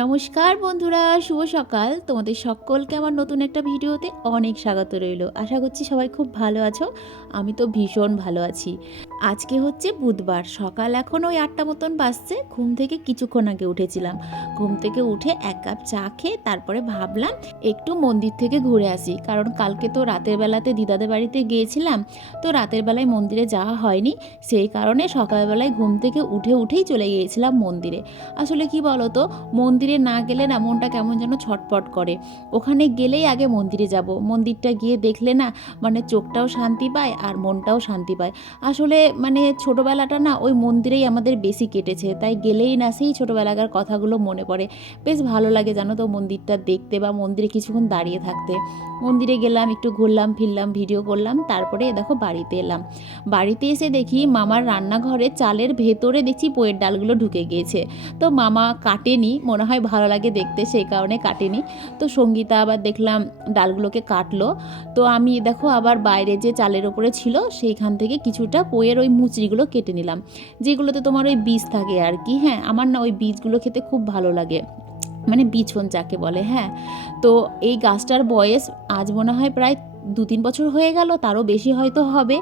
নমস্কার বন্ধুরা, শুভ সকাল। তোমাদের সকলকে আমার নতুন একটা ভিডিওতে অনেক স্বাগত রইল। আশা করছি সবাই খুব ভালো আছো। আমি তো ভীষণ ভালো আছি। আজকে হচ্ছে বুধবার। সকাল এখন ওই আটটা মতন বাজছে। ঘুম থেকে কিছুক্ষণ আগে উঠেছিলাম। ঘুম থেকে উঠে এক কাপ চা খেয়ে তারপরে ভাবলাম একটু মন্দির থেকে ঘুরে আসি। কারণ কালকে তো রাতের বেলাতে দিদাদের বাড়িতে গিয়েছিলাম। তো রাতের বেলায় মন্দিরে যাওয়া হয়নি। সেই কারণে সকালবেলায় ঘুম থেকে উঠে উঠেই চলে গিয়েছিলাম মন্দিরে। আসলে কি বলো তো মন্দিরে না গেলে না মনটা কেমন যেন ছটপট করে। ওখানে গেলেই আগে মন্দিরে যাব। মন্দিরটা গিয়ে দেখলে না মানে চোখটাও শান্তি পায় আর মনটাও শান্তি পায়। আসলে মানে ছোটোবেলাটা না ওই মন্দিরেই আমাদের বেশি কেটেছে। তাই গেলেই না সেই ছোটোবেলাকার কথাগুলো মনে পড়ে। বেশ ভালো লাগে জানো তো মন্দিরটা দেখতে বা মন্দিরে কিছুক্ষণ দাঁড়িয়ে থাকতে। মন্দিরে গেলাম, একটু ঘুরলাম, ফিরলাম, ভিডিও করলাম, তারপরে দেখো বাড়িতে এলাম। বাড়িতে এসে দেখি মামার রান্নাঘরে চালের ভেতরে দেখছি বইয়ের ডালগুলো ঢুকে গিয়েছে। তো মামা কাটেনি, মনে হয় ভালো লাগে দেখতে, সেই কারণে কাটেনি। তো সঙ্গীতা আবার দেখলাম ডালগুলোকে কাটলো। তো আমি দেখো আবার বাইরে যে চালের ওপরে ছিল, সেইখান থেকে কিছুটা পইয়ের ওই মুচড়িগুলো কেটে নিলাম। যেগুলোতে তোমার ওই বীজ থাকে আর কি হ্যাঁ? আমার না ওই বীজগুলো খেতে খুব ভালো লাগে। মানে বিছন যাকে বলে হ্যাঁ? তো এই গাছটার বয়স আজ মনে হয় প্রায় দু তিন বছর হয়ে গেল, তারও বেশি হয়তো হবে।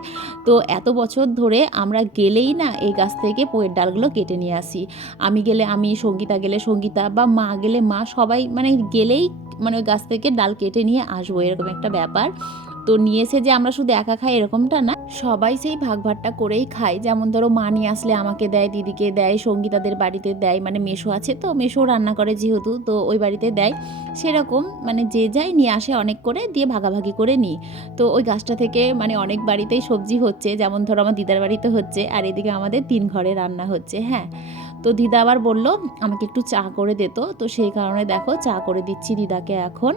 তো এত বছর ধরে আমরা গেলেই না এই গাছ থেকে পোয়ের ডালগুলো কেটে নিয়ে আসি। আমি গেলে আমি, সঙ্গীতা গেলে সঙ্গীতা, বা মা গেলে মা, সবাই মানে গেলেই মানে ওই গাছ থেকে ডাল কেটে নিয়ে আসব, এরকম একটা ব্যাপার। তো নিয়ে এসে যে আমরা শুধু একা খাই এরকমটা না, সবাই সেই ভাগ ভাগটা করেই খায়। যেমন ধরো মা নিয়ে আসলে আমাকে দেয়, দিদিকে দেয়, সঙ্গীতাদের বাড়িতে দেয় মানে মেশো আছে তো, মেশো রান্না করে যেহেতু, তো ওই বাড়িতে দেয়। সেরকম মানে যে যাই নিয়ে আসে অনেক করে, দিয়ে ভাগাভাগি করে নিই। তো ওই গাছটা থেকে মানে অনেক বাড়িতেই সবজি হচ্ছে, যেমন ধরো আমার দিদার বাড়িতে হচ্ছে, আর এদিকে আমাদের তিন ঘরে রান্না হচ্ছে হ্যাঁ। তো দিদা আবার বলল, আমাকে একটু চা করে দিত তো সেই কারণে দেখো, চা করে দিচ্ছি দিদাকে এখন।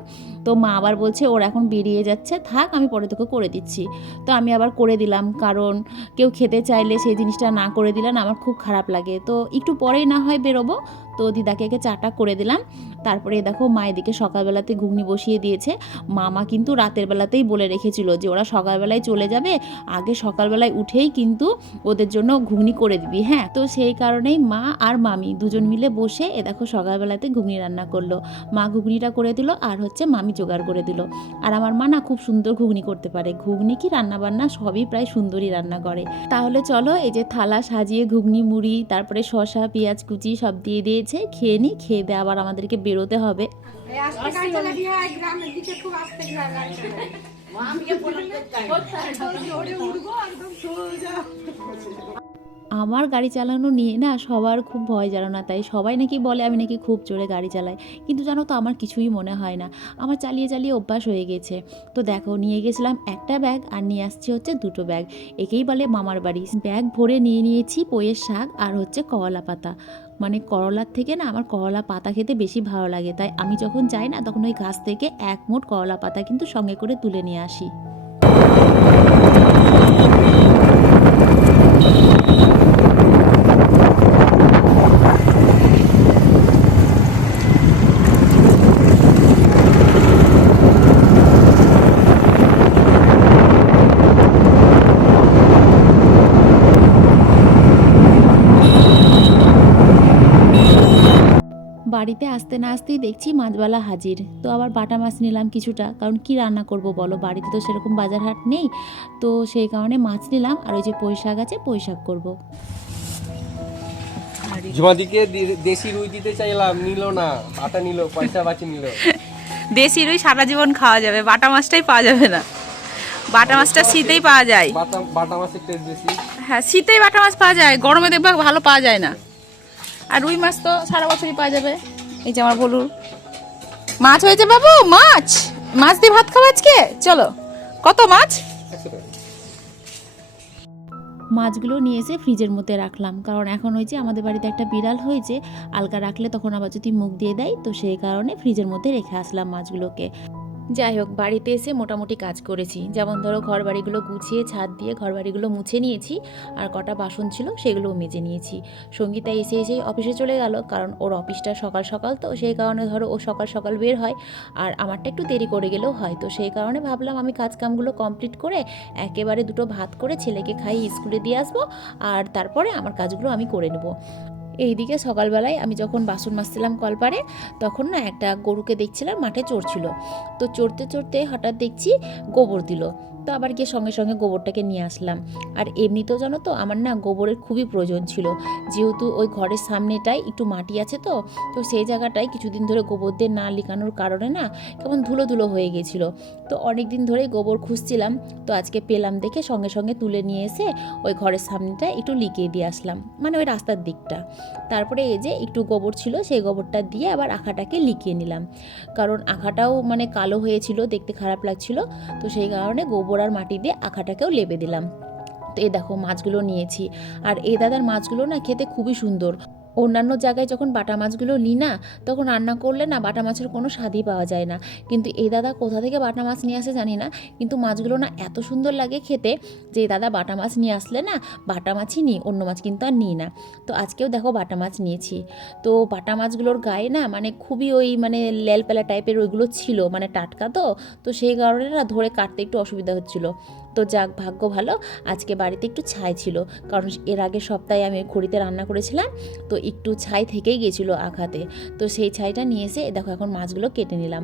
তো মা আবার বলছে, ওর এখন বেরিয়ে যাচ্ছে, থাক, আমি পরে তোকে করে দিচ্ছি। তো আমি আবার করে দিলাম, কারণ কেউ খেতে চাইলে সেই জিনিসটা না করে দিলে না আমার খুব খারাপ লাগে। তো একটু পরেই না হয় বেরোবো, তো দিদাকে একে চাটা করে দিলাম। তারপরে দেখো, মা এদিকে সকালবেলাতে ঘুগনি বসিয়ে দিয়েছে। মামা কিন্তু রাতের বেলাতেই বলে রেখেছিল যে, ওরা সকালবেলায় চলে যাবে, আগে সকালবেলায় উঠেই কিন্তু ওদের জন্য ঘুগনি করে দিবি। হ্যাঁ তো সেই কারণেই মা আর মামি দুজন মিলে বসে, এ দেখো সকালবেলাতে ঘুগনি রান্না করল। মা ঘুগনিটা করে দিল, আর হচ্ছে মামি জোগাড় করে দিল। আর আমার মা না খুব সুন্দর ঘুগনি করতে পারে। ঘুগনি কি রান্না বান্না সবই প্রায় সুন্দরই রান্না করে। তাহলে চলো এই যে থালা সাজিয়ে ঘুগনি মুড়ি তারপরে শসা পেঁয়াজ কুচি সব দিয়ে দিয়েছে। খেয়ে নি খেয়ে দিয়ে আবার আমাদেরকে বেরোতে হবে। এই আমার গাড়ি চালানো নিয়ে না সবার খুব ভয় জানো না, তাই সবাই নাকি বলে আমি নাকি খুব জোরে গাড়ি চালাই। কিন্তু জানো তো আমার কিছুই মনে হয় না। আমার চালিয়ে চালিয়ে অভ্যাস হয়ে গেছে। তো দেখো, নিয়ে গেছিলাম একটা ব্যাগ আর নিয়ে আসছি হচ্ছে দুটো ব্যাগ। একেই বলে মামার বাড়ি। ব্যাগ ভরে নিয়ে নিয়েছি পইয়ের শাক আর হচ্ছে করলা পাতা। মানে করলার থেকে না আমার করলা পাতা খেতে বেশি ভালো লাগে। তাই আমি যখন যাই না তখন ওই গাছ থেকে এক মোট করলা পাতা কিন্তু সঙ্গে করে তুলে নিয়ে আসি। বাড়িতে আসতে না আসতেই দেখছি মাছবালা হাজির। তো আবার বাটা মাছ নিলাম কিছুটা। কারণ কি রান্না করব বলো? বাড়িতে তো সেরকম বাজার হাট নেই। তো সেই কারণে মাছ নিলাম। আর ওই যে পুঁই শাক আছে পুঁই শাক করব ঝুমাদিকে দেশি রুই দিতে চাইলাম। নিল না। পাতা নিল পয়সা বাঁচি নিল। দেশি রুই সারা জীবন খাওয়া যাবে। বাটা মাছটাই পাওয়া যাবে না। বাটা মাছটা শীতেই পাওয়া যায়। বাটা বাটা মাছের টেস্ট বেশি। হ্যাঁ শীতেই বাটা মাছ পাওয়া যায়। গরমে দেখবে ভালো পাওয়া যায় না। আর রুই মাছ তো সারা বছরই পাওয়া যাবে। এই যে আমার বলুর। মাছ হয়েছে বাবু, মাছ! মাছ দিয়ে ভাত খাব আজকে? চলো। কত মাছ? মাছগুলো নিয়ে এসে ফ্রিজের মধ্যে রাখলাম। কারণ এখন হয়েছে, আমাদের বাড়িতে একটা বিড়াল হয়েছে আলগা রাখলে তখন আবার যদি মুখ দিয়ে দেয়, তো সেই কারণে ফ্রিজের মধ্যে রেখে আসলাম মাছগুলোকে। যাই হোক, বাড়িতে এসে মোটামুটি কাজ করেছি। যেমন ধরো ঘর বাড়িগুলো গুছিয়ে, ছাদ দিয়ে ঘর বাড়িগুলো মুছে নিয়েছি, আর কটা বাসন ছিল সেগুলোও মেজে নিয়েছি। সঙ্গীতা এসে এসেই অফিসে চলে গেল, কারণ ওর অফিসটা সকাল সকাল, তো সেই কারণে ধরো ও সকাল সকাল বের হয়, আর আমারটা একটু দেরি করে গেলেও হয়। তো সেই কারণে ভাবলাম আমি কাজকামগুলো কমপ্লিট করে একেবারে দুটো ভাত করে ছেলেকে খাইয়ে স্কুলে দিয়ে আসব, আর তারপরে আমার কাজগুলো আমি করে নেব। এইদিকে সকালবেলায় আমি যখন বাসন মাজছিলাম কলপারে, তখন না একটা গরুকে দেখছিলাম মাঠে চড়ছিল। তো চড়তে চড়তে হঠাৎ দেখছি গোবর দিল। তো আবার গিয়ে সঙ্গে সঙ্গে গোবরটাকে নিয়ে আসলাম। আর এমনিতেও জানো তো, আমার না গোবরের খুবই প্রয়োজন ছিল। যেহেতু ওই ঘরের সামনেটায় একটু মাটি আছে তো তো সেই জায়গাটায় কিছুদিন ধরে গোবর দিয়ে না লিকানোর কারণে না কেমন ধুলো ধুলো হয়ে গেছিল তো অনেক দিন ধরেই গোবর খুঁজছিলাম। তো আজকে পেলাম দেখে সঙ্গে সঙ্গে তুলে নিয়ে এসে ওই ঘরের সামনেটা একটু লিকিয়ে দিয়ে আসলাম। মানে ওই রাস্তার দিকটা। তারপরে এই যে একটু গোবর ছিল, সেই গোবরটা দিয়ে আবার আখাটাকে লিখিয়ে নিলাম। কারণ আখাটাও মানে কালো হয়েছিল, দেখতে খারাপ লাগছিল, তো সেই কারণে গোবর আর মাটি দিয়ে আখাটাকেও লেপে দিলাম। তো এই দেখো, মাছগুলো নিয়েছি। আর এ দাদার মাছগুলো না খেতে খুবই সুন্দর। অন্যান্য জায়গায় যখন বাটা মাছগুলো নিই না, তখন রান্না করলে না বাটা মাছের কোনো স্বাদই পাওয়া যায় না। কিন্তু এই দাদা কোথা থেকে বাটা মাছ নিয়ে আসে জানি না, কিন্তু মাছগুলো না এত সুন্দর লাগে খেতে যে দাদা বাটা মাছ নিয়ে আসলে না বাটা মাছই নিই অন্য মাছ কিন্তু আর নিই না। তো আজকেও দেখো বাটা মাছ নিয়েছি। তো বাটা মাছগুলোর গায়ে না মানে খুবই ওই মানে লেলপেলা টাইপের ওইগুলো ছিল মানে টাটকা তো তো সেই কারণে না ধরে কাটতে একটু অসুবিধা হচ্ছিল। তো যাক, ভাগ্য ভালো। আজকে বাড়িতে একটু ছাই ছিল, কারণ এর আগে সপ্তাহে আমি খড়িতে রান্না করেছিলাম, তো একটু ছাই থেকেই গেছিল আঘাতে। তো সেই ছাইটা নিয়ে এসে দেখো এখন মাছগুলো কেটে নিলাম।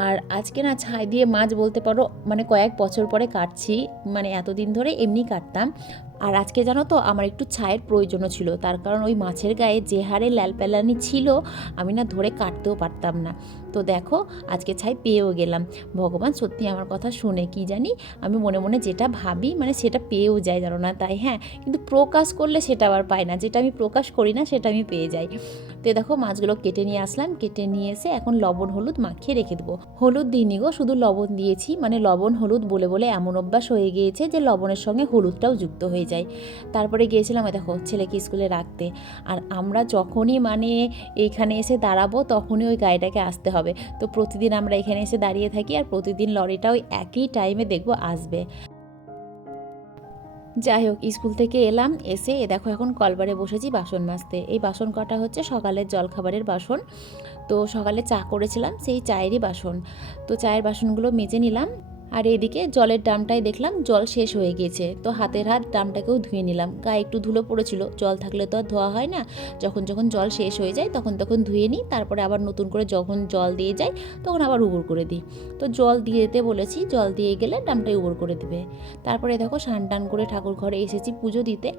আর আজকে না ছাই দিয়ে মাছ বলতে পারো মানে কয়েক বছর পরে কাটছি মানে এতদিন ধরে এমনি কাটতাম। আর আজকে জানো তো, আমার একটু ছায়ের প্রয়োজনও ছিল। তার কারণ ওই মাছের গায়ে যে হারে ল্যালপ্যালানি ছিল, আমি না ধরে কাটতেও পারতাম না। তো দেখো, আজকে ছাই পেয়েও গেলাম। ভগবান সত্যি আমার কথা শুনে, কি জানি? আমি মনে মনে যেটা ভাবি মানে সেটা পেয়েও যায় জানো না? তাই হ্যাঁ? কিন্তু প্রকাশ করলে সেটা আবার পাই না। যেটা আমি প্রকাশ করি না, সেটা আমি পেয়ে যাই। তো দেখো মাছগুলো কেটে নিয়ে আসলাম, কেটে নিয়ে এসে এখন লবণ, হলুদ মাখিয়ে রেখে দেবো। হলুদ দিইনি গো, শুধু লবণ দিয়েছি মানে লবণ, হলুদ বলে বলে এমন অভ্যাস হয়ে গিয়েছে যে লবণের সঙ্গে হলুদটাও যুক্ত হয়ে যায়। তারপরে গিয়েছিলাম দেখো, ছেলেকে স্কুলে রাখতে। আর আমরা যখনই মানে এইখানে এসে দাঁড়াবো, তখনই ওই গাড়িটাকে আসতে হবে। তো প্রতিদিন আমরা এখানে এসে দাঁড়িয়ে থাকি, আর প্রতিদিন লরিটা ওই একই টাইমে দেখব আসবে। যাই হোক, স্কুল থেকে এলাম, এসে এ দেখো এখন কলবারে বসেছি বাসন মাজতে। এই বাসন কটা হচ্ছে সকালের জলখাবারের বাসন। তো সকালে চা করেছিলাম, সেই চায়েরই বাসন। তো চায়ের বাসনগুলো মেজে নিলাম আর এদিকে জলের ড্রামটাই দেখলাম জল শেষ হয়ে গিয়েছে। তো হাতের হাত ড্রামটাকেও ধুয়ে নিলাম। গায়ে একটু ধুলো পড়েছিল। জল থাকলে তো আর ধোয়া হয় না। যখন যখন জল শেষ হয়ে যায় তখন তখন ধুয়ে নিই। তারপরে আবার নতুন করে যখন জল দিয়ে যায় তখন আবার উবর করে দিই। তো জল দিয়ে দিতে বলেছি, জল দিয়ে গেলে ড্রামটাই উবর করে দেবে। তারপরে দেখো স্নান টান করে ঠাকুর ঘরে এসেছি পুজো দিতে।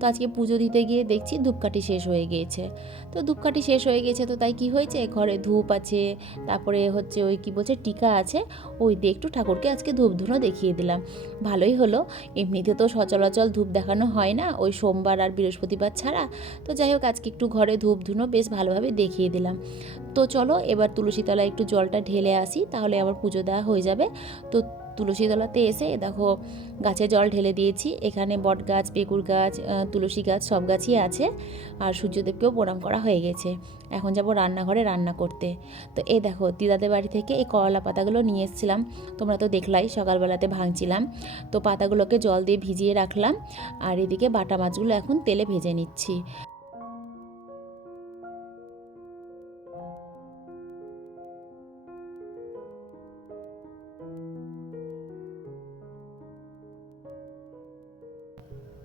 তো আজকে পুজো দিতে গিয়ে দেখছি ধূপকাঠি শেষ হয়ে গিয়েছে। তো ধূপকাঠি শেষ হয়ে গেছে তো তাই কি হয়েছে? ঘরে ধূপ আছে, তারপরে হচ্ছে ওই কি বলছে, টিকা আছে। ওই দিয়ে একটু ঠাকুরকে আজকে ধূপধুনো দেখিয়ে দিলাম। ভালোই হলো। এমনিতে তো সচরাচল ধূপ দেখানো হয় না, ওই সোমবার আর বৃহস্পতিবার ছাড়া। তো যাই হোক, আজকে একটু ঘরে ধূপধুনো বেশ ভালোভাবে দেখিয়ে দিলাম। তো চলো, এবার তুলসীতলায় একটু জলটা ঢেলে আসি, তাহলে আবার পুজো দেওয়া হয়ে যাবে। তো তুলসীতলাতে এসে দেখো গাছে জল ঢেলে দিয়েছি। এখানে বট গাছ বেগুর গাছ তুলসী গাছ সব গাছই আছে। আর সূর্যদেবকেও প্রণাম করা হয়ে গেছে। এখন যাব রান্নাঘরে রান্না করতে। তো এই দেখো, দিদাদের বাড়ি থেকে এই করলা পাতাগুলো নিয়ে এসেছিলাম। তোমরা তো দেখলাই, সকালবেলাতে ভাঙছিলাম। তো পাতাগুলোকে জল দিয়ে ভিজিয়ে রাখলাম। আর এদিকে বাটা মাছগুলো এখন তেলে ভেজে নিচ্ছি।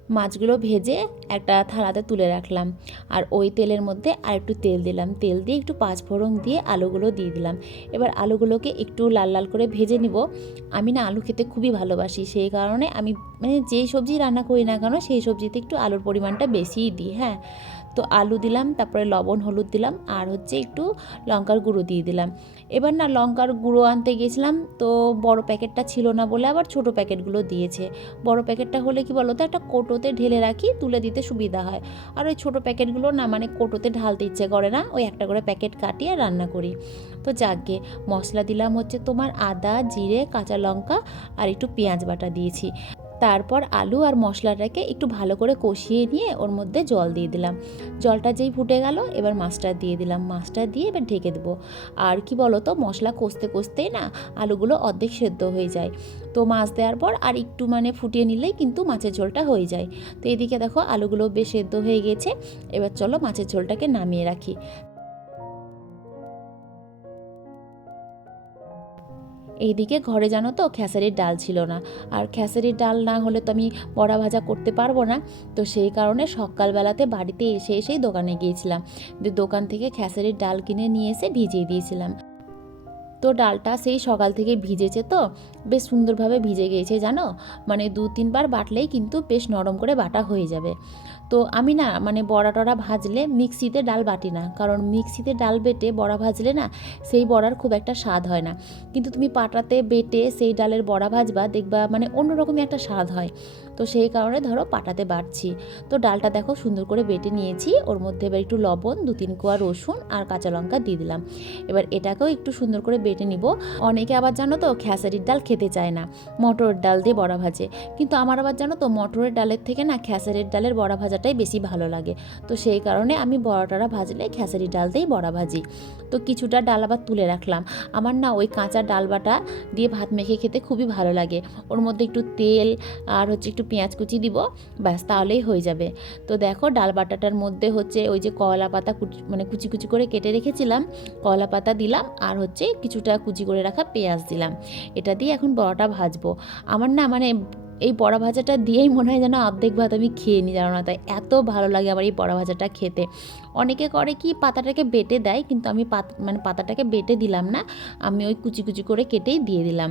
মাছগুলো ভেজে একটা থালাতে তুলে রাখলাম। আর ওই তেলের মধ্যে আর একটু তেল দিলাম। তেল দিয়ে একটু পাঁচফোড়ন দিয়ে আলুগুলো দিয়ে দিলাম। এবার আলুগুলোকে একটু লাল লাল করে ভেজে নিব। আমি না আলু খেতে খুবই ভালোবাসি। সেই কারণে আমি মানে যেই সবজি রান্না করি না কেন, সেই সবজিতে একটু আলুর পরিমাণটা বেশিই দিই হ্যাঁ। তো আলু দিলাম, তারপরে লবণ, হলুদ দিলাম, আর হচ্ছে একটু লঙ্কার গুঁড়ো দিয়ে দিলাম। এবার না, লঙ্কার গুঁড়ো আনতে গেছিলাম, তো বড় প্যাকেটটা ছিল না বলে আবার ছোট প্যাকেটগুলো দিয়েছে। বড় প্যাকেটটা হলে কি বলো তো একটা কোটোতে ঢেলে রাখি, তুলে দিতে সুবিধা হয়। আর ওই ছোটো প্যাকেটগুলো না মানে কোটোতে ঢালতে ইচ্ছে করে না, ওই একটা করে প্যাকেট কাটিয়ে রান্না করি। তো যাকগে, মশলা দিলাম হচ্ছে তোমার আদা, জিরে, কাঁচা লঙ্কা, আর একটু পেঁয়াজ বাটা দিয়েছি। তারপর আলু আর মশলাটাকে একটু ভালো করে কষিয়ে নিয়ে ওর মধ্যে জল দিয়ে দিলাম। জলটা যেই ফুটে গেল, এবার মাছটা দিয়ে দিলাম। মাছটা দিয়ে এবার ঢেকে দেবো। আর কি বলো তো মশলা কষতে কষতেই না আলুগুলো অর্ধেক সেদ্ধ হয়ে যায়। তো মাছ দেওয়ার পর আর একটু মানে ফুটিয়ে নিলেই কিন্তু মাছের ঝোলটা হয়ে যায়। তো এদিকে দেখো আলুগুলো বেশ সেদ্ধ হয়ে গেছে। এবার চলো মাছের ঝোলটাকে নামিয়ে রাখি। এইদিকে ঘরে জানো তো, খেসারির ডাল ছিল না। আর খেসারির ডাল না হলে তো আমি বড়া ভাজা করতে পারব না। তো সেই কারণে সকালবেলাতে বাড়িতে এসে এসেই দোকানে গিয়েছিলাম। দোকান থেকে খেসারির ডাল কিনে নিয়ে এসে ভিজিয়ে দিয়েছিলাম। তো ডালটা সেই সকাল থেকে ভিজেছে তো, বেশ সুন্দরভাবে ভিজে গিয়েছে জানো? মানে দু তিনবার বাটলেই কিন্তু বেশ নরম করে বাটা হয়ে যাবে। তো আমি না মানে বড়া টড়া ভাজলে মিক্সিতে ডাল বাটি না। কারণ মিক্সিতে ডাল বেটে বড়া ভাজলে না সেই বড়ার খুব একটা স্বাদ হয় না। কিন্তু তুমি পাটাতে বেটে সেই ডালের বড়া ভাজবা, দেখবা মানে অন্যরকমই একটা স্বাদ হয়। তো সেই কারণে ধরো পাটাতে বাটছি। তো ডালটা দেখো সুন্দর করে বেটে নিয়েছি। ওর মধ্যে এবার একটু লবণ দু তিন কোয়া রসুন আর কাঁচা লঙ্কা দিয়ে দিলাম। এবার এটাকেও একটু সুন্দর করে বেটে নিব। অনেকে আবার জানো তো খেসারির ডাল খেতে চায় না। মটরের ডাল দিয়ে বড়া ভাজে। কিন্তু আমার আবার জানো তো মটরের ডালের থেকে না খেসারির ডালের বড়া ভাজাটাই বেশি ভালো লাগে। তো সেই কারণে আমি বড়াটারা ভাজলে খেসারির ডাল দিয়েই বড়া ভাজি। তো কিছুটা ডাল আবার তুলে রাখলাম। আমার না ওই কাঁচা ডাল বাটা দিয়ে ভাত মেখে খেতে খুবই ভালো লাগে। ওর মধ্যে একটু তেল আর হচ্ছে একটু পেঁয়াজ কুচি দিব, ব্যাস তাহলেই হয়ে যাবে। তো দেখো ডাল বাটাটার মধ্যে হচ্ছে ওই যে কলা পাতা মানে কুচি কুচি করে কেটে রেখেছিলাম। কলা পাতা দিলাম আর হচ্ছে কিছুটা কুচি করে রাখা পেঁয়াজ দিলাম। এটা দিয়ে এখন বড়াটা ভাজবো। আমার না মানে এই বড়া ভাজাটা দিয়েই মনে হয় যেন অর্ধেক ভাত আমি খেয়ে নিই, জানো না? তাই এত ভালো লাগে আবার এই বড়া ভাজাটা খেতে। অনেকে করে কি পাতাটাকে বেটে দেয়, কিন্তু আমি পাত মানে পাতাটাকে বেটে দিলাম না, আমি ওই কুচি কুচি করে কেটেই দিয়ে দিলাম।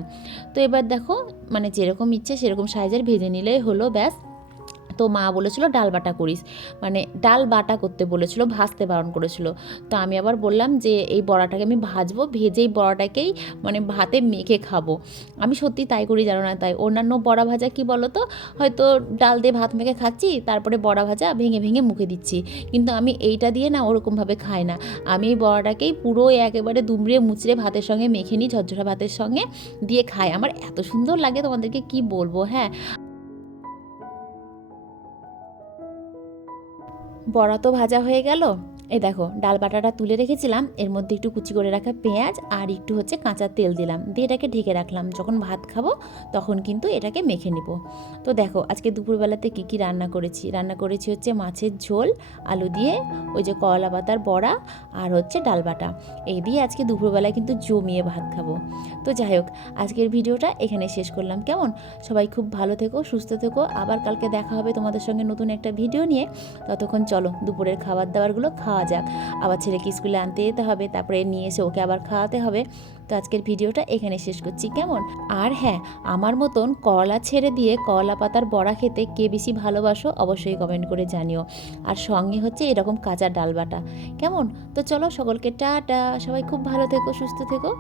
তো এবার দেখো মানে যেরকম ইচ্ছে সেরকম সাইজের ভেজে নিলেই হলো, ব্যাস। তো মা বলেছিল, ডাল বাটা করিস। মানে ডাল বাটা করতে বলেছিল, ভাজতে বারণ করেছিল। তো আমি আবার বললাম যে, এই বড়াটাকে আমি ভাজবো ভেজেই বড়াটাকেই মানে ভাতে মেখে খাব। আমি সত্যি তাই করি, জানো না? তাই অন্যান্য বড়া ভাজা কি বলো তো হয়তো ডাল দিয়ে ভাত মেখে খাচ্ছি, তারপরে বড়া ভাজা ভেঙে ভেঙে মুখে দিচ্ছি। কিন্তু আমি এইটা দিয়ে না ওরকমভাবে খাই না। আমি এই বড়াটাকেই পুরো একেবারে দুমড়ে মুচড়ে ভাতের সঙ্গে মেখে নিই, ঝরঝরা ভাতের সঙ্গে দিয়ে খাই। আমার এত সুন্দর লাগে তোমাদেরকে কি বলব হ্যাঁ? বড়া তো ভাজা হয়ে গেল। এই দেখো, ডাল বাটাটা তুলে রেখেছিলাম, এর মধ্যে একটু কুচি করে রাখা পেঁয়াজ আর একটু হচ্ছে কাঁচা তেল দিলাম। দিয়ে এটাকে ঢেকে রাখলাম। যখন ভাত খাব, তখন কিন্তু এটাকে মেখে নিব। তো দেখো, আজকে দুপুরবেলাতে কী কী রান্না করেছি? রান্না করেছি হচ্ছে মাছের ঝোল, আলু দিয়ে ওই যে কলা পাতার বড়া আর হচ্ছে ডাল বাটা। এই দিয়ে আজকে দুপুরবেলায় কিন্তু জমিয়ে ভাত খাব। তো যাই হোক, আজকের ভিডিওটা এখানে শেষ করলাম। কেমন? সবাই খুব ভালো থেকো, সুস্থ থেকো। আবার কালকে দেখা হবে তোমাদের সঙ্গে নতুন একটা ভিডিও নিয়ে। ততক্ষণ চলো, দুপুরের খাবার দাবারগুলো খাওয়া যাক। আবার ছেলেকে স্কুলে আনতে যেতে হবে, তারপরে নিয়ে এসে ওকে আবার খাওয়াতে হবে। তো আজকের ভিডিওটা এখানে শেষ করছি, কেমন? আর হ্যাঁ আমার মতন করলা ছেড়ে দিয়ে করলা পাতার বড়া খেতে কে বেশি ভালোবাসো অবশ্যই কমেন্ট করে জানিও। আর সঙ্গে হচ্ছে এরকম কাঁচা ডালবাটা কেমন? তো চলো সকলকে টাটা, সবাই খুব ভালো থেকো, সুস্থ থেকো।